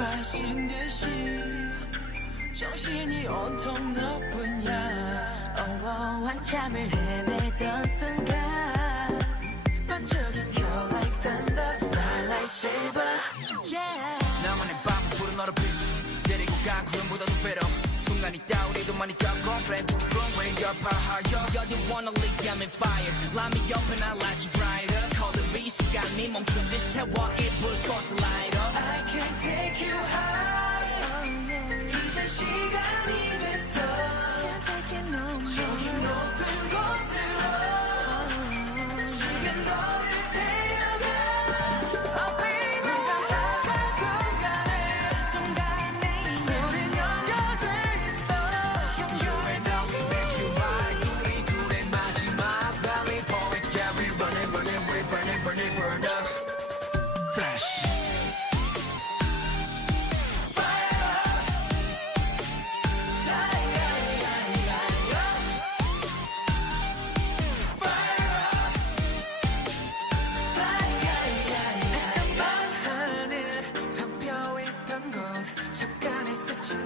빠진 듯이 정신이 온통 너뿐이야. 한참을 헤매던 순간 반짝인 You're like thunder, my lightsaber. Yeah. 나만의 밤을 부른 너를 빛 데리고 간 구름보다도 배로 순간 있다 우리도 많이 겪어 Flame runway you're higher You're the one only I'm in fire Light me up and I'll light you brighter Call the V 시간이 멈춘 듯이 태워일 불꽃을 light up I can't take you higher 이제 시간이 됐어 Can't take it no more 저기 높은 곳으로 지금 너를 데려가 Oh baby 눈 깜짝한 순간에 우린 연결돼 있어 You and I make you right 우리 둘의 마지막 Valley point Yeah we running running we burning burning burn up Flash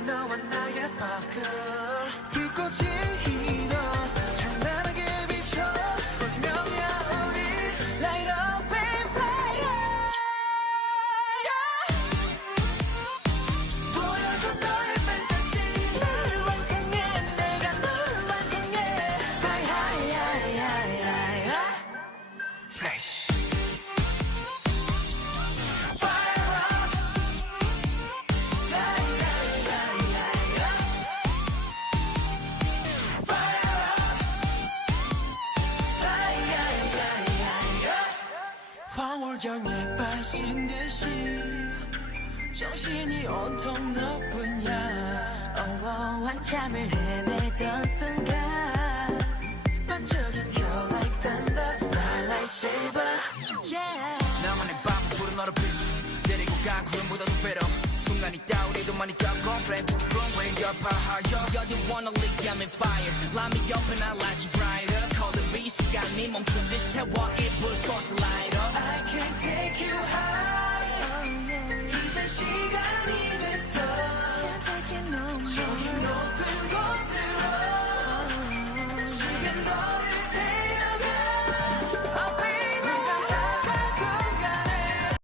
너와 나의 스파클 불꽃이 일어 찬란하게 비춰 운명이야 우리 Light up and fly 보여줘 너의 판타지 널 완성해 내가 널 완성해 Fly high high high high Flash 황홀경에 빠진 듯이 정신이 온통 너뿐이야 한참을 헤매던 순간 반짝인 You're like thunder, my lightsaber. Yeah. 나만의 밤을 부른 너를 빛 데리고 간 구름보다도 배로 순간 있다 우리도 많이 겪어 Flame runway you're higher You're the one only I'm in fire Light me up and I'll light you brighter Call the V 시간이 멈춘 듯이 태워일 불꽃을 light up I can't take you higher 이제 시간이 됐어